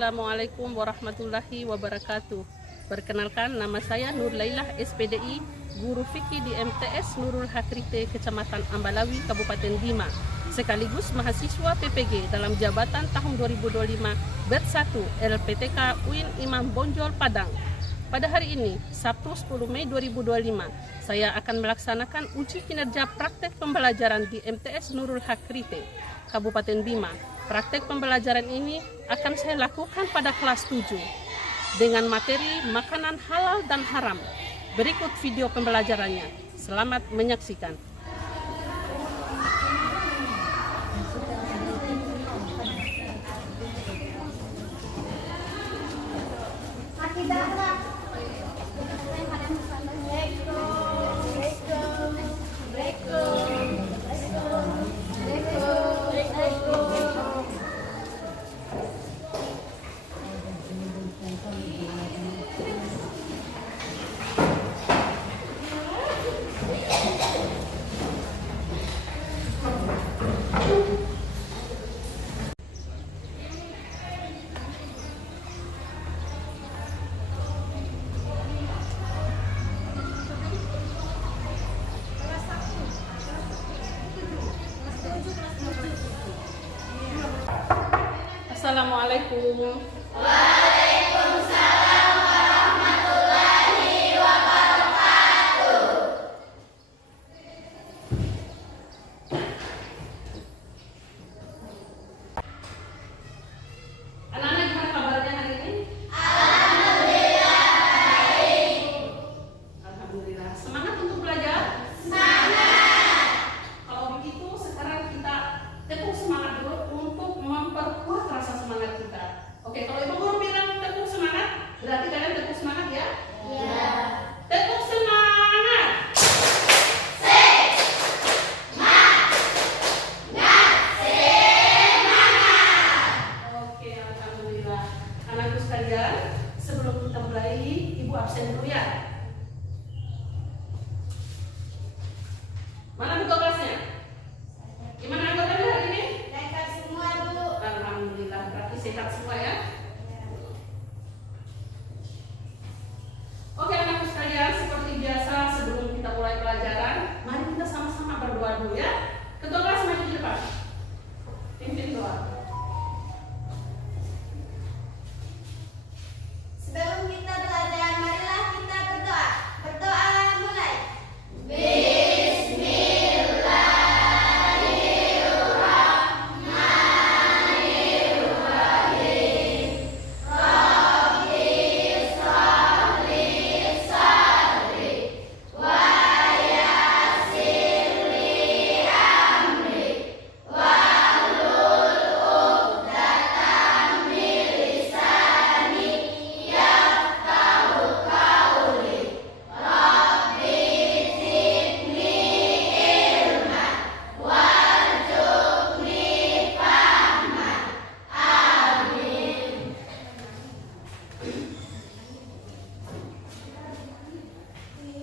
Assalamualaikum warahmatullahi wabarakatuh. Perkenalkan, nama saya Nur Lailah SPDI, guru fikih di MTS Nurul Hakrite, Kecamatan Ambalawi, Kabupaten Bima, sekaligus mahasiswa PPG dalam jabatan tahun 2025 BET 1 LPTK UIN Imam Bonjol Padang. Pada hari ini, Sabtu 10 Mei 2025, saya akan melaksanakan uji kinerja praktek pembelajaran di MTS Nurul Hakrite, Kabupaten Bima. Praktek pembelajaran ini akan saya lakukan pada kelas 7 dengan materi makanan halal dan haram. Berikut video pembelajarannya. Selamat menyaksikan. Assalamualaikum. Waalaikumsalam warahmatullahi wabarakatuh. Anak-anak, gimana kabarnya hari ini? Alhamdulillah baik. Alhamdulillah. Semangat untuk belajar? Semangat. Kalau begitu, sekarang kita tekuk semangat dulu untuk memperkuat rasa semangat kita. Oke, kalau ibu guru bilang tekuk semangat, berarti kalian tekuk semangat ya? Iya. Tekuk semangat. Oke, alhamdulillah. Anakku sekalian, sebelum kita mulai, ibu absen dulu ya. Mana ketua kelasnya? Gimana anggotanya hari ini? Lengkap semua, Bu. Alhamdulillah, berarti sehat semua ya. Oke anakku sekalian, seperti biasa sebelum kita mulai pelajaran, mari kita sama-sama berdoa dulu ya. Ketua kelas maju di depan. Pimpin doa. Sebelum kita belajar, marilah kita berdoa. Berdoa mulai.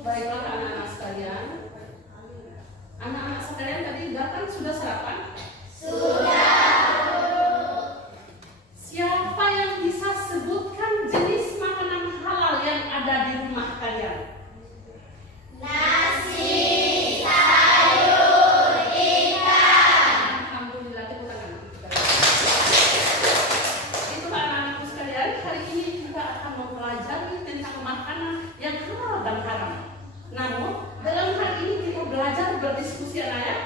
Baiklah anak-anak sekalian. Anak-anak sekalian tadi datang sudah sarapan? Sudah. Siapa yang bisa sebutkan jenis makanan halal yang ada di rumah kalian? Nasi, sayur, ikan. Alhamdulillah, tepuk tangan. Itulah anak-anakku sekalian, hari ini kita akan mempelajari tentang makanan yang halal dan haram. Namun, dalam hal ini kita belajar berdiskusi anak ya.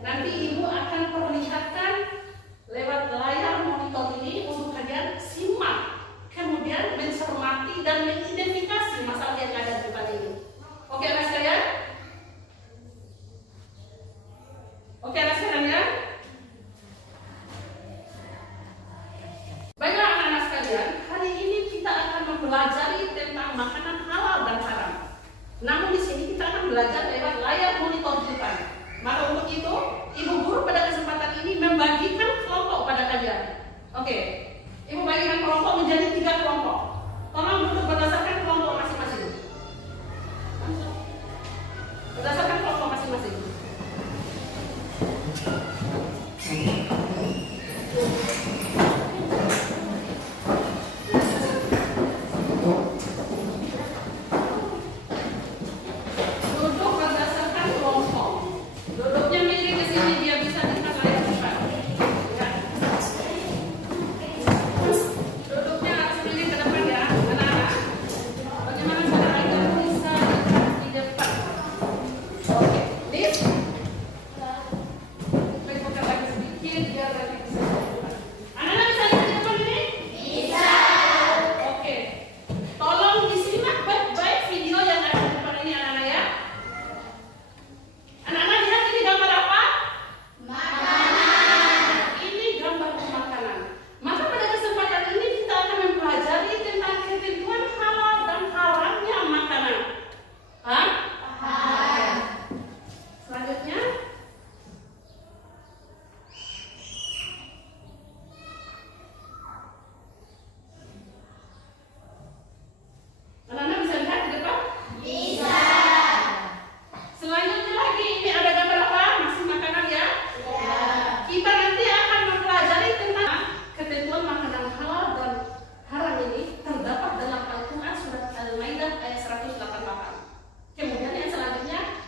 Nanti ibu akan perlihatkan lewat layar monitor ini untuk kalian simak. Kemudian mencermati dan mengidentifikasi masalah yang ada di depan ini.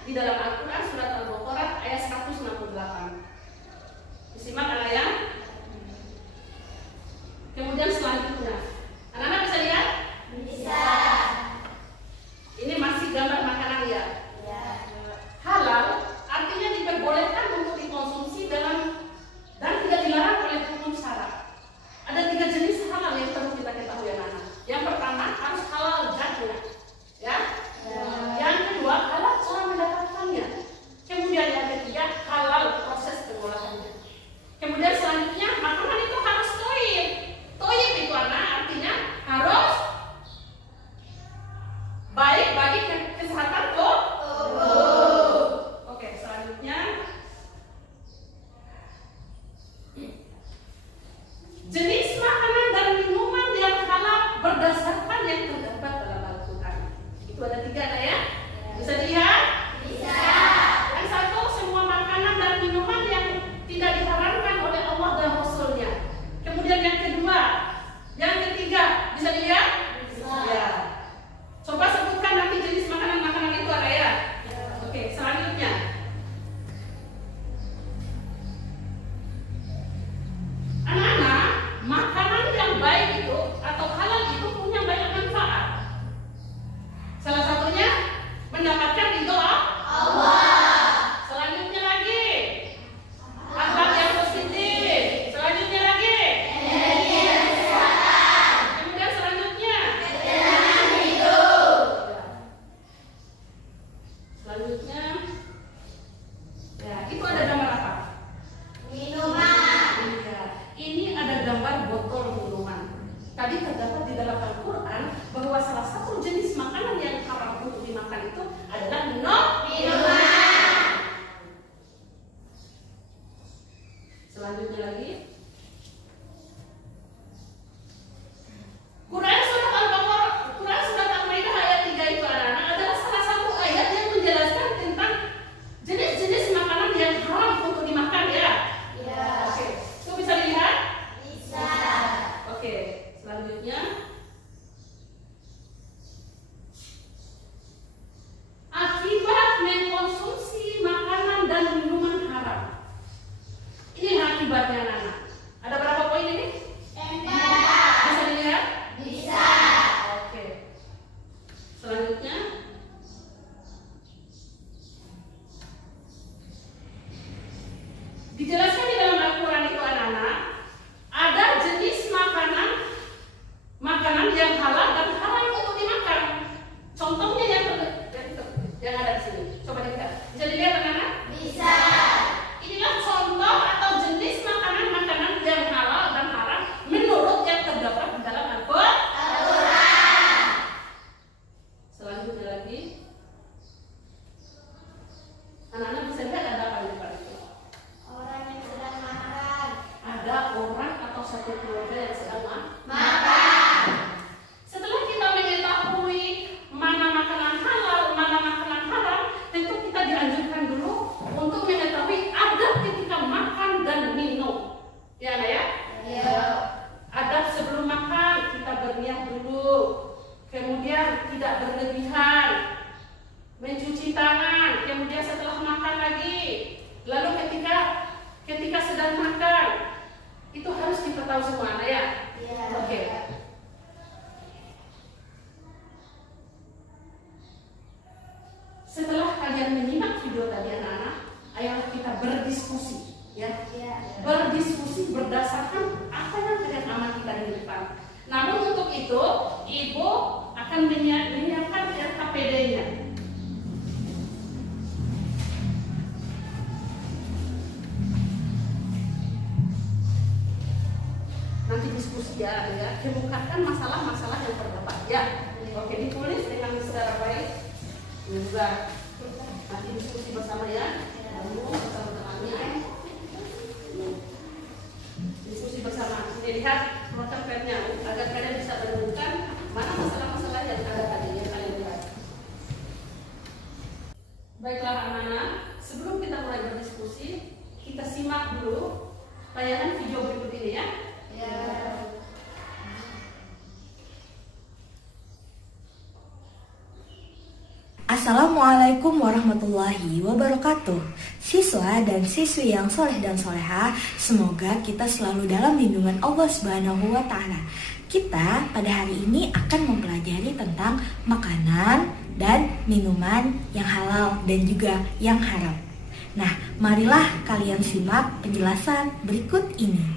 di dalam Al-Quran surat Al-Baqarah ayat 168. Disimak anak ya. Kemudian selanjutnya, anak-anak bisa lihat? Bisa. Ini masih gambar makanan ya. Ya. Halal artinya diperbolehkan untuk dikonsumsi dalam dan tidak dilarang oleh hukum syara. Ada 3 jenis halal yang perlu kita ketahui anak-anak. Yang pertama harus halal zatnya, ya. Yang kedua halal cara mendapatkannya. Kemudian yang ketiga halal proses pengolahannya. Kemudian selanjutnya makanan itu harus toyib. Toyib itu anak artinya harus baik bagi kesehatan tubuh. Oke, selanjutnya jenis makanan dan minuman yang halal berdasarkan yang terdapat dalam Al-Quran. Itu ada 3 ada ya? Bisa dilihat? Bisa. Yang satu semua makanan dan minuman yang tidak diharamkan oleh Allah dan Rasulnya. Kemudian yang kedua, yang ketiga, bisa dilihat? Bisa. Ya. Coba sebutkan nanti jenis makanan-makanan itu ada ya? Oke, selanjutnya. Anak-anak, makanan yang baik itu atau halal itu punya banyak manfaat. Salah satunya mendapatkan ridho Allah. Selanjutnya lagi akhlak yang positif. Selanjutnya lagi Energi dan kesehatan. kemudian selanjutnya Ketenangan hidup. selanjutnya ya itu ada gambar apa? Minuman. Iya, ini ada gambar botol minuman. Tadi terdapat di dalam Al-Quran bahwa salah satu jenis makanan yang haram untuk dimakan itu adalah Minuman. Selanjutnya lagi Quran surat Al-Baqarah, Quran surat Al-Maidah ayat 3 itu anak-anak adalah salah satu ayat yang menjelaskan tentang jenis-jenis makanan yang haram untuk dimakan ya. Ya. Oke, itu bisa dilihat? Bisa. Oke, selanjutnya akibat mengkonsumsi makanan dan minuman haram. Ini akibatnya anak-anak. Ada berapa poin ini? 4. Bisa dilihat? Bisa. Oke. Selanjutnya dijelaskan di dalam Al-Quran itu anak-anak ada jenis makanan yang halal dan haram untuk dimakan. Contohnya yang ada di sini. Coba dilihat. Bisa dilihat anak-anak? Bisa. Inilah contoh atau jenis makanan-makanan yang halal dan haram menurut yang terdapat di dalam Al-Quran. Al-Quran. Selanjutnya lagi, anak-anak bisa lihat ada apa di depan itu? Orang yang sedang makan. Ada orang atau satu keluarga yang sedang Makan. Setelah kita mengetahui mana makanan halal, mana makanan haram, tentu kita dianjurkan dulu untuk mengetahui adab ketika makan dan minum. Ya, Ana ya? Ya. Adab sebelum makan kita berniat dulu. Kemudian tidak berlebihan. Mencuci tangan, kemudian setelah makan lagi. Lalu ketika sedang makan, itu harus kita tahu semua, Ana ya? Ya. Oke. Setelah kalian menyimak video tadi anak-anak, ayolah kita berdiskusi, ya. Ya. Berdiskusi berdasarkan apa yang aman kita di depan. Namun untuk itu, ibu akan menyiapkan RKPD-nya. Nanti diskusi ya, kemukakan masalah-masalah yang terdapat ya. Oke, ditulis dengan secara baik. Ini juga nanti diskusi bersama ya. Kamu bersama temannya. Diskusi bersama. Ini lihat protokolnya agar kalian bisa menemukan mana masalah-masalah yang ada tadi yang kalian lihat. Baiklah anak-anak, sebelum kita mulai berdiskusi, kita simak dulu tayangan video berikut ini ya. Ya. Assalamualaikum warahmatullahi wabarakatuh. Siswa dan siswi yang soleh dan soleha, semoga kita selalu dalam lindungan Allah Subhanahu wa Ta'ala. Kita pada hari ini akan mempelajari tentang makanan dan minuman yang halal dan juga yang haram. Nah, marilah kalian simak penjelasan berikut ini.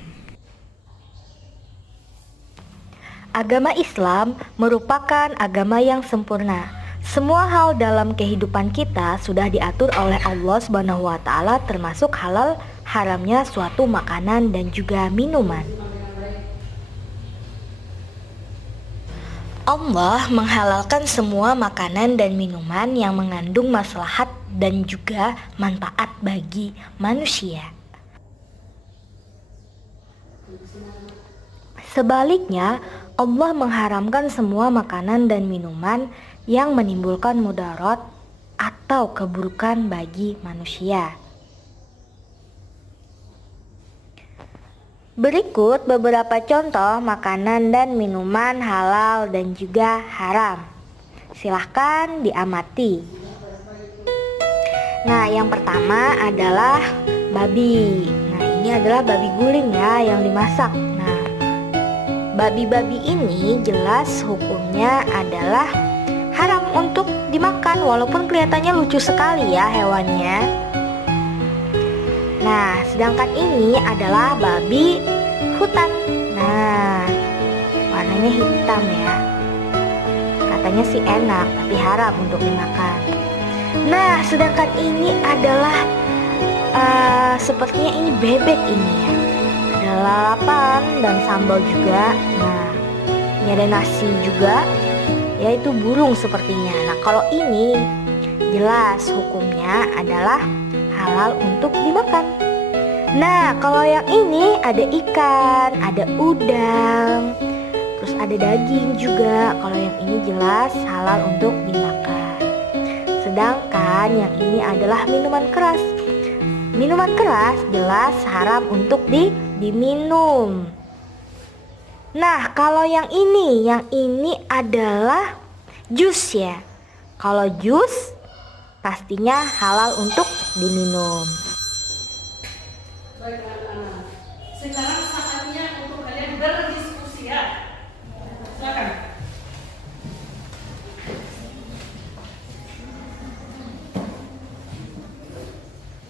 Agama Islam merupakan agama yang sempurna. Semua hal dalam kehidupan kita sudah diatur oleh Allah Subhanahu wa Ta'ala, termasuk halal haramnya suatu makanan dan juga minuman. Allah menghalalkan semua makanan dan minuman yang mengandung maslahat dan juga manfaat bagi manusia. Sebaliknya, Allah mengharamkan semua makanan dan minuman yang menimbulkan mudarat atau keburukan bagi manusia. Berikut beberapa contoh makanan dan minuman halal dan juga haram. Silahkan diamati. Nah, yang pertama adalah babi. Nah, ini adalah babi guling ya yang dimasak. Nah, babi-babi ini jelas hukumnya adalah haram untuk dimakan, walaupun kelihatannya lucu sekali ya hewannya. Nah, sedangkan ini adalah babi hutan. Nah, warnanya hitam ya. Katanya sih enak, tapi haram untuk dimakan. Nah, sedangkan ini adalah sepertinya ini bebek ini ya. Ada lalapan dan sambal juga. Nah, ini ada nasi juga, yaitu burung sepertinya. Nah, kalau ini jelas hukumnya adalah halal untuk dimakan. Nah, kalau yang ini ada ikan, ada udang, terus ada daging juga. Kalau yang ini jelas halal untuk dimakan. Sedangkan yang ini adalah minuman keras. Minuman keras jelas haram untuk diminum. Nah, kalau yang ini adalah jus ya. Kalau jus pastinya halal untuk diminum. Baik anak-anak, sekarang saatnya untuk kalian berdiskusi ya. Silakan.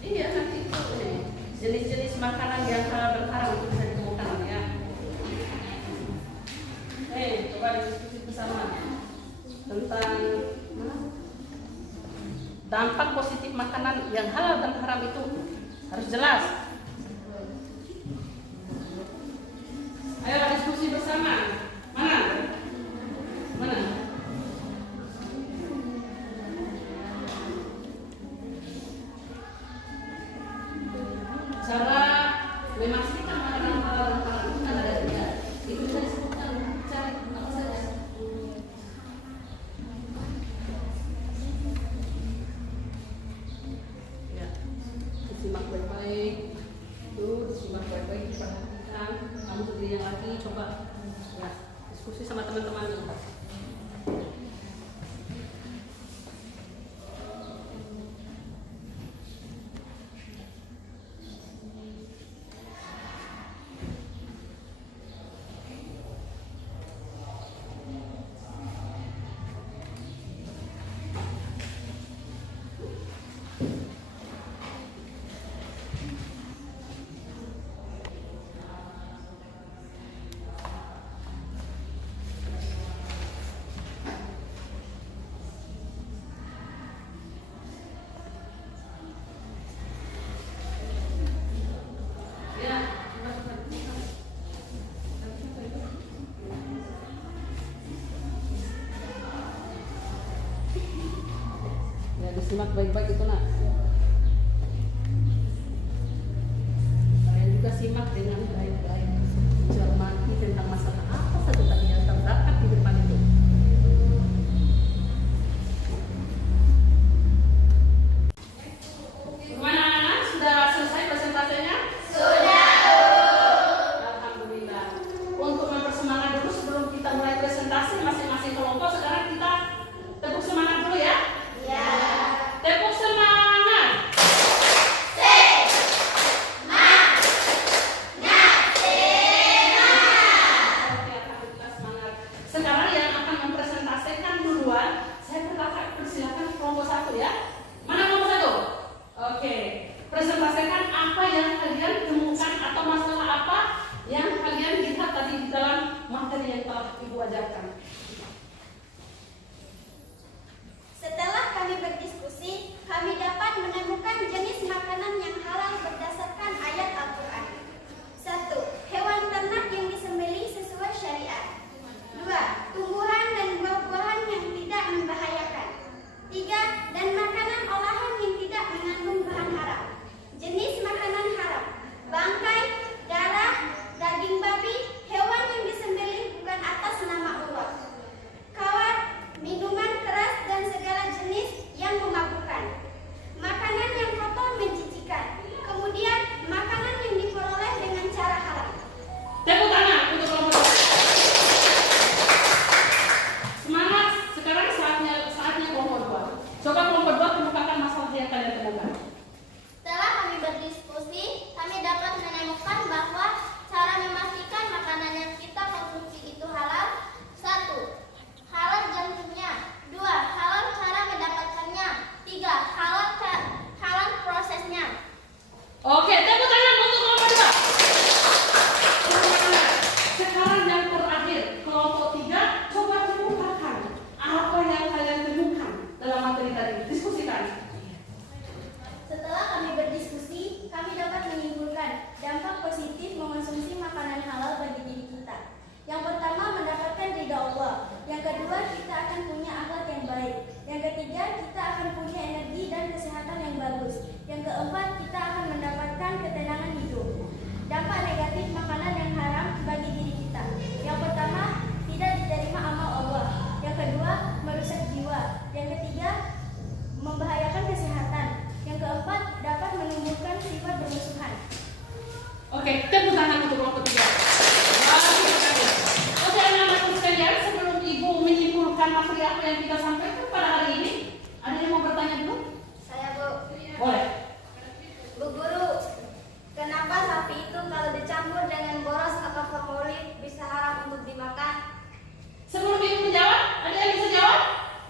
Iya, nanti itu jenis-jenis makanan yang halal dan haram itu bisa ditemukan ya. Coba diskusi bersama tentang dampak positif makanan yang halal dan haram itu harus jelas. Ayo diskusi bersama. Mana? Cara memastikan makanan halal dan haram itu ada tiga. Itu bisa disebutkan cari apa saja. Ya, disimak baik-baik. Disimak baik-baik, diperhatikan. Kamu sendiri yang lagi coba ya, diskusi sama teman-teman. Disimak baik-baik itu nak. Kalian juga simak dengan baik-baik. Cermati tentang masalah apa saja tadi yang terdapat di depan itu. Gimana anak? Sudah selesai presentasinya? Sudah. Alhamdulillah. Untuk mempersemangat dulu sebelum kita mulai presentasi masing-masing kelompok, sekarang kita tepuk semangat dulu ya. Ya. materi tadi? Diskusikan. Setelah kami berdiskusi, kami dapat menyimpulkan dampak positif mengonsumsi makanan halal bagi diri kita. Yang pertama, mendapatkan ridha Allah. Yang kedua, kita akan punya akhlak yang baik. Yang ketiga, kita akan punya energi dan kesehatan yang bagus. Yang keempat, kita akan mendapatkan ketenangan hidup. Dampak negatif makanan yang haram bagi diri kita. Yang pertama, tidak diterima amal Allah. Yang kedua, merusak jiwa. Yang ketiga, membahayakan kesehatan. Yang keempat, dapat menumbuhkan sifat bermusuhan. Oke, tepuk tangan untuk kelompok 3. Oke, anak-anakku sekalian, sebelum Ibu menyimpulkan materi apa yang kita sampaikan pada hari ini, ada yang mau bertanya dulu? Saya, Bu. Boleh. Bu Guru, kenapa sapi itu kalau dicampur dengan boros atau formalin bisa haram untuk dimakan? Sebelum Ibu menjawab, ada yang bisa jawab?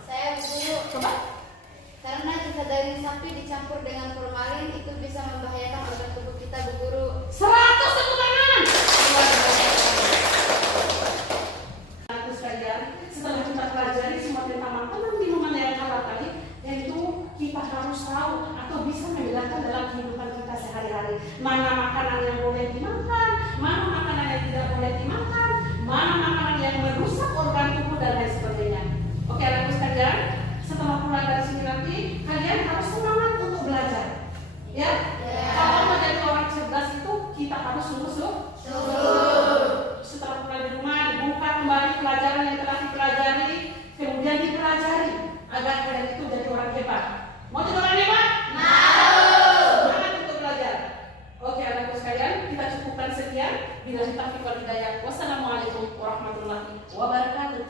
Saya, Bu Guru. Coba. Karena jika daging sapi dicampur dengan formalin itu bisa membahayakan organ tubuh kita, Bu Guru. 100 tepuk tangan. Aku sekalian, setelah kita pelajari semua tentang makanan minuman yang halal tadi, yaitu kita harus tahu atau bisa membedakan dalam kehidupan kita sehari-hari mana makanan yang boleh dimakan, mana makanan yang tidak boleh dimakan, mana makanan yang merusak organ tubuh dan lain sebagainya. Oke, anakku sekalian, setelah pulang dari sini nanti kalian harus semangat untuk belajar, ya. Kalau mau jadi orang cerdas itu kita harus sungguh-sungguh. Setelah pulang di rumah dibuka kembali pelajaran yang telah dipelajari, kemudian dipelajari agar kalian itu jadi orang hebat. Mau jadi orang hebat? Mau. Semangat untuk belajar. Oke, anakku sekalian, kita cukupkan sekian. Bila kita fikir hidayah. Wassalamualaikum warahmatullahi wabarakatuh.